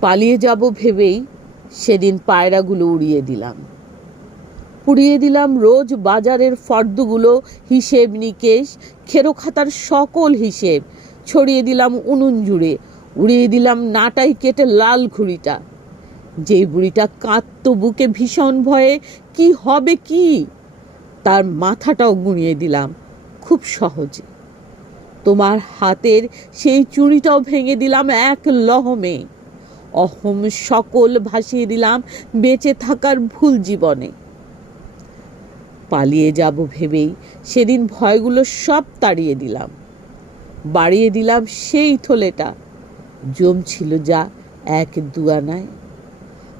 পালিয়ে যাব ভেবেই সেদিন পায়রাগুলো উড়িয়ে দিলাম। পুড়িয়ে দিলাম রোজ বাজারের ফর্দগুলো, হিসেব নিকেশ, খেরো খাতার সকল হিসেব ছড়িয়ে দিলাম উনুন জুড়ে। উড়িয়ে দিলাম নাটাই কেটে লাল ঘুড়িটা। যেই বুড়িটা কাঁদত বুকে ভীষণ ভয়ে, কি হবে কি, তার মাথাটাও গুঁড়িয়ে দিলাম খুব সহজে। তোমার হাতের সেই চুড়িটাও ভেঙে দিলাম এক লহমে। অহম সকল ভাসিয়ে দিলাম বেঁচে থাকার ভুল জীবনে। পালিয়ে যাব ভেবেই সেদিন ভয়গুলো সব তাড়িয়ে দিলাম। বাড়িয়ে দিলাম সেই থলেটা, জমছিল যা এক দুয়ানায়।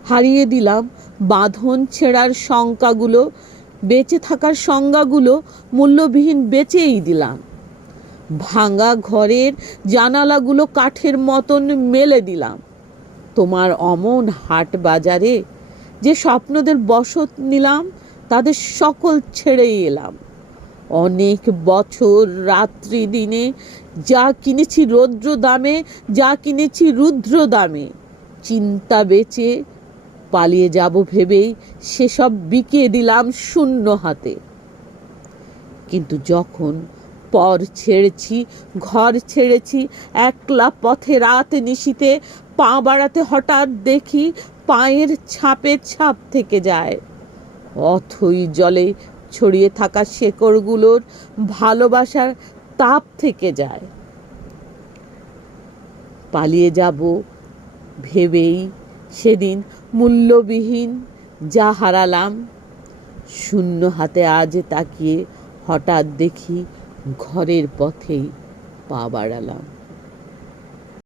হারিয়ে দিলাম বাঁধন ছেঁড়ার শঙ্কাগুলো, বেঁচে থাকার সংজ্ঞাগুলো মূল্যবিহীন বেচেই দিলাম। ভাঙা ঘরের জানালাগুলো কাঠের মতন মেলে দিলাম। তোমার অমন হাট বাজারে যে স্বপ্নদের বসত নিলাম, তাদের সকল ছেড়েই এলাম। অনেক বছর রাত্রি দিনে যা কিনেছি রৌদ্র দামে, যা কিনেছি রুদ্র দামে, চিন্তা বেচে পালিয়ে যাব ভেবেই সেসব বিকিয়ে দিলাম শূন্য হাতে। কিন্তু যখন পর ছেড়েছি, ঘর ছেড়েছি, একলা পথে রাত নিশীতে পা বাড়াতে হঠাৎ দেখি পায়ের ছাপে ছাপ থেকে যায়। অথই জলে ছড়িয়ে থাকা শেকড়গুলোর ভালোবাসার তাপ থেকে যায়। পালিয়ে যাব ভেবেই সেদিন মূল্যবিহীন যা হারালাম, শূন্য হাতে আজ তাকিয়ে হঠাৎ দেখি ঘরের পথেই পা বাড়ালাম।